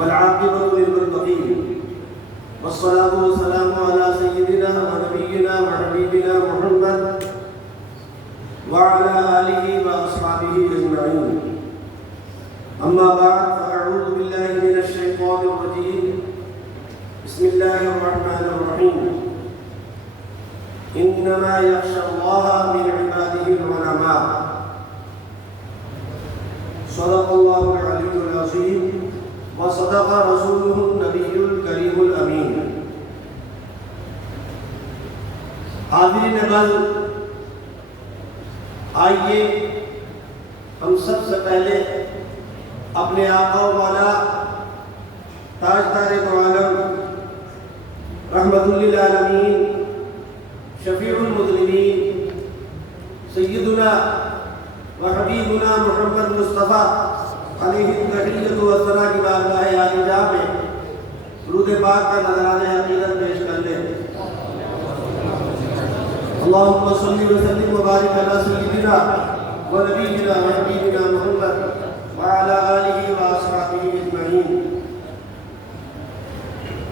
والعاقبة للمتقين، والصلاة والسلام على سيدنا ونبينا وحبيبنا محمد وعلى آله وأصحابه أجمعين. أما بعد، فأعوذ بالله من الشيطان الرجيم. بسم الله الرحمن الرحيم. إنما يخشى الله من عباده العلماء. صدق الله العلي العظيم وصدق رسوله النبي الكريم الأمين. حاضرین نواز، آئیے ہم سب سے پہلے اپنے آقا و مولا تاجدار دو عالم رحمت للعالمین شفیع المذنبین سیدنا و حبیبنا محمد مصطفیٰ علیہ التحیۃ والثناء کی بارگاہ عالی جاہ میں درود پاک کا نذرانہ عقیدت پیش کر لیں. اللہم صلی وسلم وبارک علی سیدنا و نبینا و حبیبنا محمد وعلی آلہ و اصحابہ اجمعین.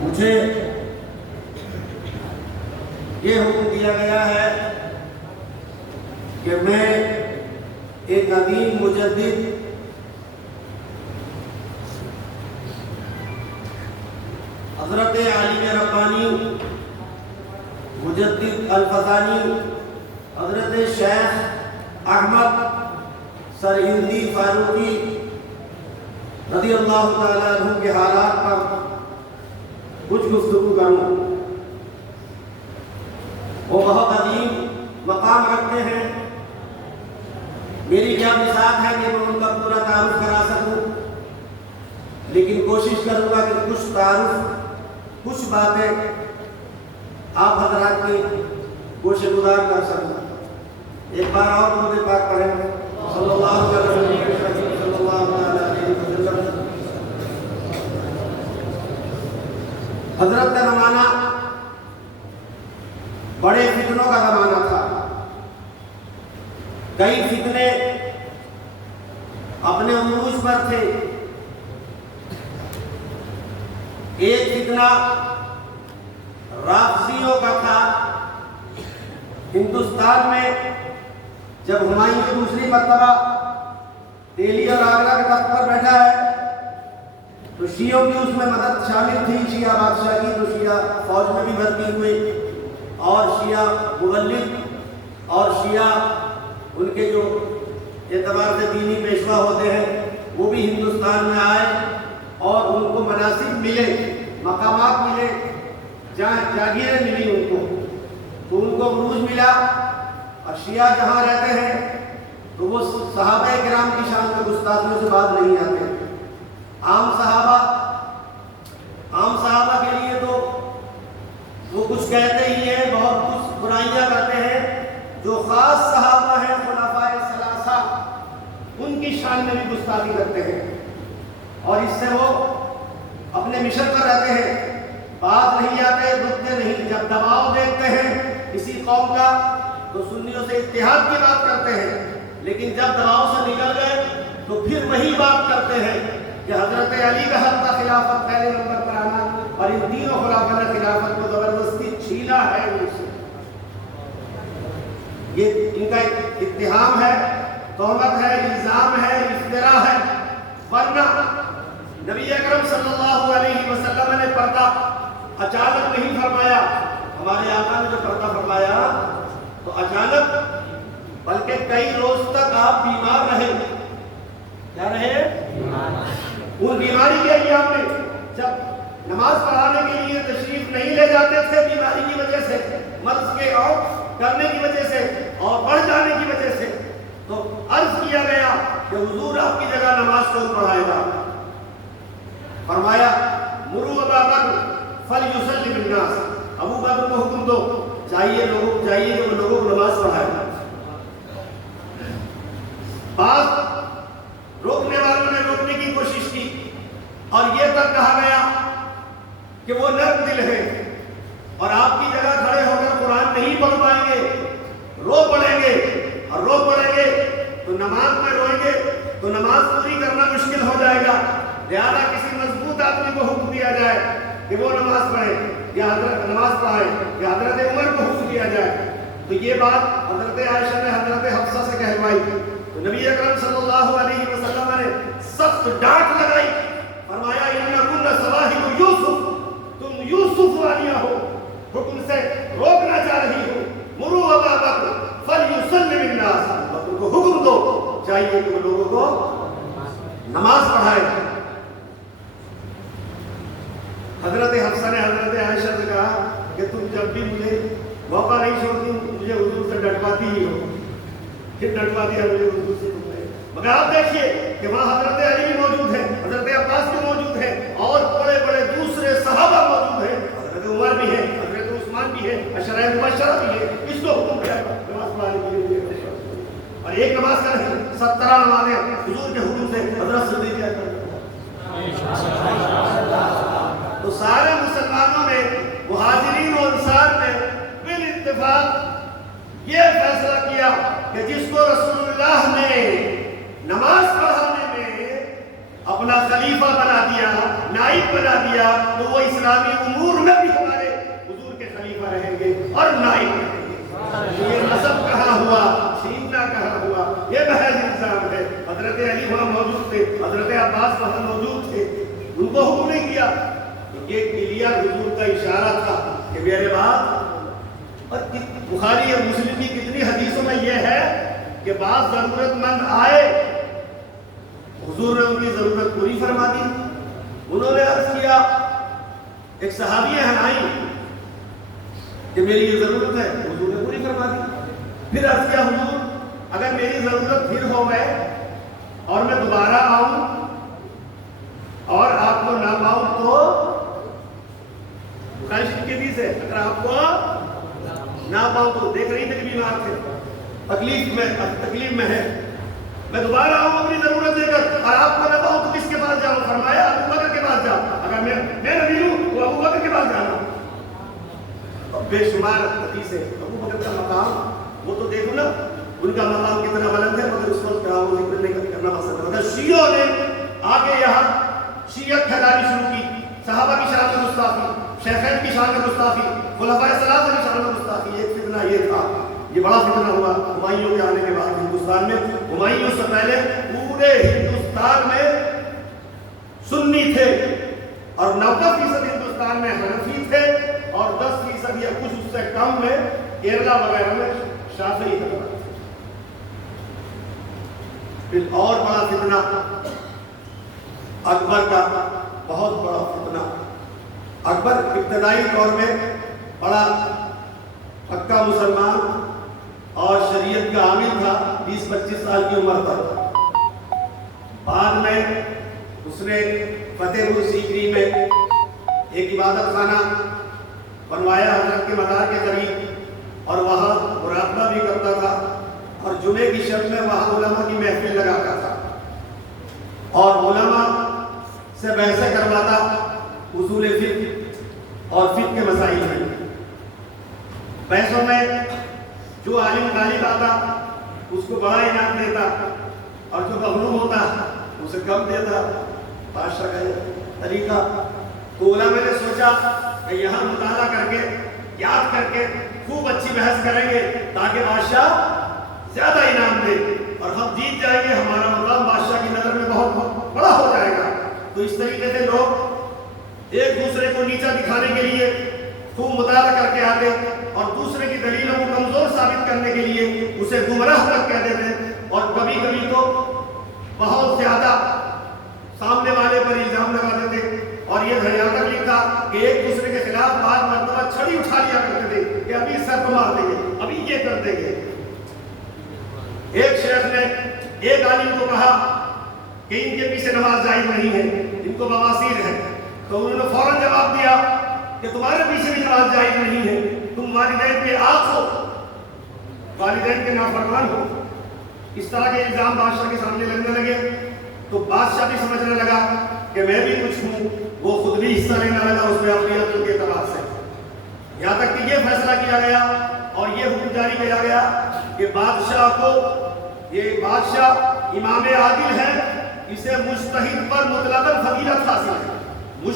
مجھے یہ حکم دیا گیا ہے کہ میں ایک عظیم مجدد حضرت علی ربانی مجدد الفزانی حضرت شیخ احمد سرہندی فاروقی رضی اللہ تعالیٰ عنہ کے حالات پر کچھ گفتگو کروں. وہ بہت عظیم مقام رکھتے ہیں. میری کیا مساعد ہے کہ میں ان کا پورا تعارف کرا سکوں، لیکن کوشش کروں گا کہ کچھ تعارف، کچھ باتیں آپ حضرات کی گوشہ گزار کر سکوں. ایک بار اور درود پاک پڑھیں صلی اللہ علیہ وسلم. حضرت کا زمانہ بڑے فتنوں کا زمانہ تھا. کئی فتنے اپنے عروج پر تھے. ایک فتنہ رافضیوں کا تھا. ہندوستان میں جب ہمایوں دوسری مرتبہ دہلی اور آگرہ کے تخت پر بیٹھا ہے تو شیعوں کی اس میں مدد شامل تھی. شیعہ بادشاہ کی تو شیعہ فوج میں بھی بھرتی ہوئے، اور شیعہ مغلق اور شیعہ ان کے جو اعتبار سے دینی پیشوا ہوتے ہیں وہ بھی ہندوستان میں آئے اور ان کو مناصب ملے، مقامات ملے، جاگیریں ملی ان کو، تو ان کو عروج ملا. اور شیعہ جہاں رہتے ہیں تو وہ صحابہ کرام کی شان میں گستاخیوں سے باز نہیں آتے. عام صحابہ کے لیے تو وہ کچھ کہتے ہی ہیں، بہت کچھ برائیاں کرتے ہیں. جو خاص صحابہ ہیں خلفائے ثلاثہ، ان کی شان میں بھی گستاخی کرتے ہیں، اور اس سے وہ اپنے مشن پر رہتے ہیں. بات نہیں آتے، رکتے نہیں. جب دباؤ دیکھتے ہیں کسی قوم کا تو سنیوں سے اتحاد کی بات کرتے ہیں، لیکن جب دباؤ سے نکل گئے تو پھر وہی بات کرتے ہیں کہ حضرت علی کا حق تھا خلافت پہلے نمبر پر آنا، اور ان تینوں خلافہ نے خلافت کو زبردستی چھینا ہے ان سے. یہ ان کا اتہام ہے، تہمت ہے، الزام ہے، افتراء ہے. ورنہ نبی اکرم صلی اللہ علیہ وسلم نے پردہ اچانک نہیں فرمایا. ہمارے آقا نے جو پردہ فرمایا تو اچانک، بلکہ کئی روز تک آپ بیمار رہے. کیا رہے؟ ان بیماری کے ایام میں جب نماز پڑھانے کے لیے تشریف نہیں لے جاتے تھے بیماری کی وجہ سے، مرض کے اور کرنے کی وجہ سے اور بڑھ جانے کی وجہ سے، تو عرض کیا گیا کہ حضور آپ کی جگہ نماز کون پڑھائے گا؟ فرمایا مروا ابا بکر فلیصلی بالناس، ابو بکر کو حکم دو، چاہیے کہ وہ لوگوں کو نماز پڑھائے. بعض روکنے والوں نے روکنے کی کوشش کی اور یہ تک کہا گیا کہ وہ نرم دل ہیں اور آپ کی جگہ کھڑے ہو کر قرآن نہیں پڑھ پائیں گے، رو پڑیں گے، اور رو پڑیں گے تو نماز میں روئیں گے تو نماز پوری کرنا مشکل ہو جائے گا. لہذا کسی مضبوط آدمی کو حکم دیا جائے کہ وہ نماز پڑھے یا حضرت نماز پڑھائے یا حضرت عمر کو حکم دیا جائے، تو یہ بات حضرت عائشہ نے حضرت حفصہ سے کہلوائی، تو نبی اکرم صلی اللہ علیہ وسلم نے سخت ڈانٹ لگائی، فرمایا انکن صواحب یوسف، تم یوسف والیاں ہو، حکم سے روکنا چاہ رہی ہو، مروا ابا بکر فلیصلی بالناس، بکر کو حکم دو چاہیے کہ وہ لوگوں کو نماز پڑھائے۔ حضرت حفصہ نے حضرت عائشہ سے کہا کہ تم جب بھی مجھے موقع نہیں چھوڑتی مجھے حضور سے ڈٹواتی ہی ہو، پھر ڈٹوا دیا مجھے حضور سے تم نے، مگر آپ دیکھیے کہ وہاں حضرت علی بھی موجود ہیں، حضرت عباس بھی موجود ہیں، اور بڑے بڑے دوسرے صحابہ موجود ہیں، حضرت عمر بھی ہیں، حضرت عثمان بھی ہیں، عشرہ مبشرہ بھی ہیں، اس کو حکم کیا نماز پڑھانے کے لیے، اور ایک نماز کا نہیں 17 نمازیں حضور کے حکم سے حضرت صدیق کیا کرتے۔ تو سارے مسلمانوں نے، مہاجرین و انصار نے بالاتفاق یہ فیصلہ کیا کہ جس کو رسول اللہ نے نماز پڑھانے میں اپنا خلیفہ بنا دیا، نائب بنا دیا، تو وہ اسلامی امور میں بھی ہمارے حضور کے خلیفہ رہیں گے اور نائب رہیں گے۔ یہ نسب کہاں ہوا، چھیننا کہاں ہوا، یہ محض الزام ہے۔ حضرت علی وہاں موجود تھے، حضرت عباس وہاں موجود تھے، ان کو حکم نہیں کیا۔ یہ کلیئر حضور کا اشارہ تھا کہ میرے بعد، اور بخاری اور مسلم کی کتنی حدیثوں میں یہ ہے کہ بعض ضرورت مند آئے، حضور نے ان کی ضرورت پوری فرما دی۔ انہوں نے عرض کیا، ایک صحابی ہنائی کہ میری یہ ضرورت ہے، حضور نے پوری فرما دی۔ پھر عرض کیا، حضور اگر میری ضرورت پھر ہو میں اور میں دوبارہ آؤں اور آپ کو نہ پاؤں تو کے بھی سے، اگر آپ کو نہ پاؤں تو دیکھ رہی تھے کہ بیمار تھے، تکلیف میں ہے، میں دوبارہ آؤں اپنی ضرورت لے کر اور آپ کو نہ پاؤں تو کس کے پاس جاؤں؟ فرمایا ابو بکر کے پاس جاؤ، اگر میں نبی ہوں تو ابو بکر کے پاس جانا۔ بے شمار حدیث ہے، ابو بکر کا مقام وہ تو دیکھو نا، ان کا مقام کتنا بلند ہے، مگر اس وقت وہ ذکر نہیں کرنا پسند ہے۔ مگر شیعوں نے آگے یہاں شیعت پھیلانی شروع کی، صحابہ کی شان میں گستاخی، شیخین کی شان میں گستاخی، خلفائے ثلاثہ کی شان میں گستاخی۔ ایک فتنہ یہ تھا، یہ بڑا فتنہ ہوا ہمایوں کے آنے کے بعد ہندوستان میں۔ ہمایوں سے پہلے پورے ہندوستان میں سنی تھے اور 90% ہندوستان میں حنفی تھے اور 10% یا کچھ اس سے کم میں کیرلا وغیرہ میں شافعی تھے۔ پھر اور بڑا فتنہ اکبر کا، بہت بڑا فتنہ۔ اکبر ابتدائی دور میں بڑا پکا مسلمان اور شریعت کا عامل تھا، 20-25 سال کی عمر تک۔ بعد میں اس نے فتح پور سیکری میں ایک عبادت خانہ بنوایا حضرت کے مزار کے قریب، اور وہاں مراقبہ بھی کرتا تھا، اور جمعے کی شب میں وہاں علماء کی محفل لگاتا تھا اور علماء سے بحثیں کرواتا اصول فقہ اور فقہ کے مسائل میں۔ بحثوں میں جو عالم غالب آتا اس کو بڑا انعام دیتا اور جو مغلوب ہوتا اسے کم دیتا۔ بادشاہ کا طریقہ تو علماء نے سوچا کہ یہاں مطالعہ کر کے یاد کر کے خوب اچھی بحث کریں گے تاکہ بادشاہ زیادہ انعام دے اور ہم جیت جائیں گے، ہمارا مقام بادشاہ کی نظر میں بہت بڑا ہو جائے گا۔ تو اس طریقے سے لوگ ایک دوسرے کو نیچا دکھانے کے لیے خوب مطالعہ کر کے آتے اور دوسرے کی دلیلوں کو کمزور ثابت کرنے کے لیے اسے گمراہ تک کہہ دیتے، اور کبھی کبھی تو بہت زیادہ سامنے والے پر الزام لگا دیتے، اور یہ یہاں تک لکھا کہ ایک دوسرے کے خلاف بعض مرتبہ چھڑی اٹھا لیا کرتے تھے کہ ابھی سر کو مار دیں گے، ابھی یہ کر دیں گے۔ ایک شیخ نے ایک عالم کو کہا کہ ان کے پیچھے نماز جائز نہیں ہے، ان کو بواسیر ہے، تو انہوں نے فوراً جواب دیا کہ تمہارے پیچھے بھی نماز جائز نہیں ہے، تم والدین کے آنکھ ہو، والدین کے نافرمان ہو۔ اس طرح کے الزام بادشاہ کے سامنے لگنے لگے، تو بادشاہ بھی سمجھنے لگا کہ میں بھی کچھ ہوں، وہ خود بھی حصہ لینے لگا اس میں اپنی عقل کے اعتبار سے، یہاں تک کہ یہ فیصلہ کیا گیا اور یہ حکم جاری کیا گیا کہ بادشاہ کو، یہ بادشاہ امام عادل ہے، اسے مجتہد پر مطلقاً فقیہ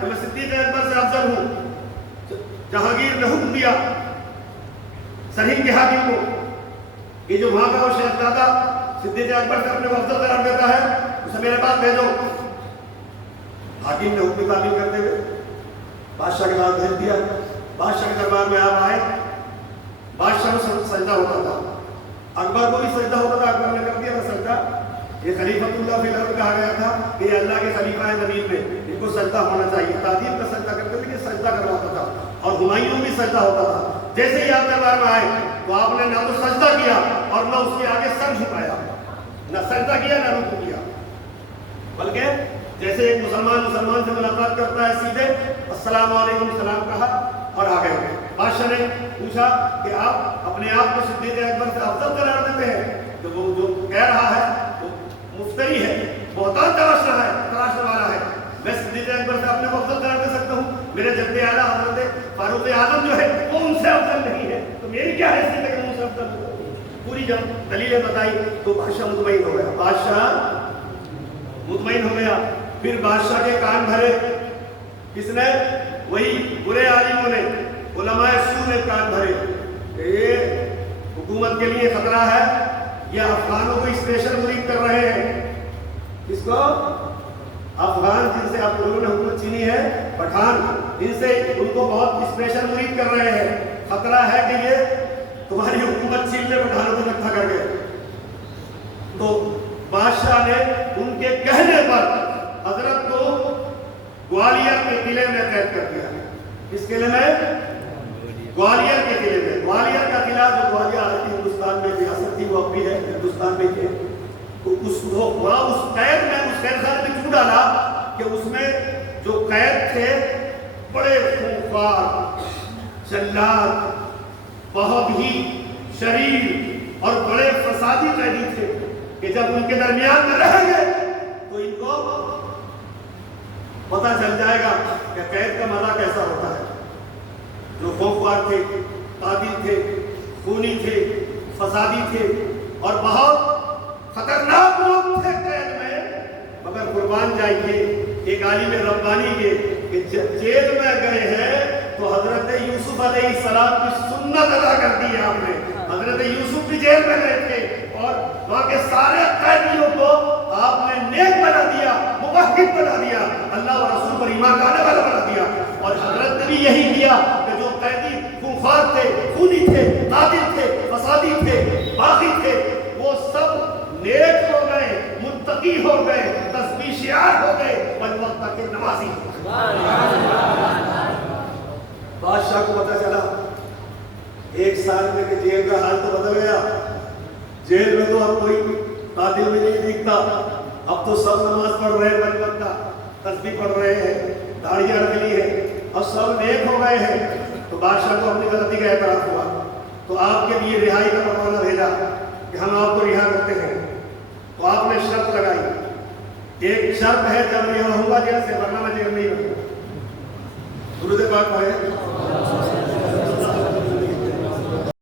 کہ میں صدیق اکبر سے افضل ہوں. جہانگیر نے حکم دیا سرہند کے حاکم کو کہ جو وہاں کا وہ شہزادہ صدیق اکبر سے اپنے کو افضل قرار دیتا ہے اسے میرے پاس بھیجو. حاکم نے حکم تعمیل کرتے ہوئے بادشاہ کے پاس بھیج دیا. بادشاہ کے دربار میں آپ آئے. بادشاہ کو سجدہ ہوتا تھا, اکبر کو بھی سجدہ ہوتا تھا. اکبر نے کر دیا تھا سجدہ. یہ خلیفۃ اللہ فی الارض کہا گیا تھا کہ یہ اللہ کے خلیفہ ہیں زمین میں, ان کو سجدہ ہونا چاہیے. تعظیم کا سجدہ کرتے تھے کہ سجدہ کرواتا تھا. اور ہمایوں بھی سجدہ ہوتا تھا. جیسے ہی آپ دربار میں آئے تو آپ نے نہ تو سجدہ کیا اور نہ اس کے آگے سر جھکایا, نہ سجدہ کیا نہ رکوع کیا, بلکہ جیسے ایک مسلمان سے ملاقات کرتا ہے سیدھے السلام علیکم سلام کہا اور آگے ہو گئے. بادشاہ نے پوچھا کہ آپ اپنے آپ کو صدیق اکبر سے افضل قرار دیتے ہیں؟ تو وہ جو کہہ رہا ہے وہ مفتری ہے, بہتان تراشنے والا ہے. میں صدیق اکبر سے اپنے کو افضل قرار دے سکتا ہوں؟ میرے جد اعلیٰ حضرت فاروق اعظم جو ہے وہ ان سے افضل نہیں ہے, تو میری کیا حیثیت ہے کہ میں ان سے افضل ہوں؟ پوری جب دلیلیں بتائی تو بادشاہ مطمئن ہو گیا. بادشاہ مطمئن ہو گیا. پھر بادشاہ کے کان بھرے کس نے؟ وہی برے عالموں نے, علماء سو نے کان بھرے کہ یہ حکومت کے لیے خطرہ ہے, یہ افغانوں کو اسپیشل مرید کر رہے ہیں. کس کو؟ افغان جن سے آپ لوگوں نے حکومت چینی ہے, پٹھان, ان سے ان کو بہت اسپیشل مرید کر رہے ہیں. خطرہ ہے کہ یہ تمہاری حکومت چھین لے, پٹھانوں کو اکٹھا کر کے. تو بادشاہ نے ان کے کہنے پر حضرت کو گوالیار کے قلعے میں قید کر دیا. کس قلعے میں؟ گوالیار کے قلعے میں. گوالیار کا قلعہ جو گوالیار آج کی ہندوستان میں ریاست تھی وہ اب بھی ہے ہندوستان میں تھے. تو وہاں اس قید خانے میں کیوں ڈالا کہ اس میں جو قید تھے بڑے خونخوار, جلاد, بہت ہی شریر اور بڑے فسادی قیدی تھے کہ جب ان کے درمیان میں رہیں گے تو ان کو پتہ چل جائے گا کہ قید کا مزہ کیسا ہوتا ہے. جو خوفوار تھے, قاتل تھے, خونی تھے, فسادی تھے اور بہت خطرناک لوگ تھے قید میں, مگر قربان جائیے ایک عالم ربانی کے کہ جیل میں گئے ہیں تو حضرت یوسف علیہ السلام کی سنت ادا کر دی آپ نے. حضرت یوسف بھی جیل میں گئے تھے اور وہاں کے سارے قیدیوں کو آپ نے نیک بنا دیا, موحد بنا دیا, اللہ و رسول پر ایمان لانے والا بنا دیا. اور حضرت نے بھی یہی کیا کہ جو قیدی خونخوار تھے, خونی تھے, قاتل تھے, فسادی تھے, باغی تھے, وہ سب نیک ہو گئے, متقی ہو گئے, تسبیح شعار ہو گئے, بل وقت تک نمازی ہو گئے. بادشاہ کو پتہ چلا ایک سال میں کہ جیل کا حال تو بدل گیا. جیل میں تو اب کوئی قاتل بھی نہیں دکھتا, اب تو سب نماز پڑھ رہے ہیں, بل وقت تسبیح پڑھ رہے ہیں, داڑیاں رکھ لی ہیں اور سب نیک ہو گئے ہیں. تو بادشاہ کو اپنی غلطی کا اعتراف ہوا تو آپ کے لیے رہائی کا پروانہ بھیجا کہ ہم آپ کو رہا کرتے ہیں. تو آپ نے شرط لگائی, ایک شرط ہے جب رہا ہوں گا جیل سے, ورنہ میں جیل نہیں رہوں گا. درود پاک پڑھیں.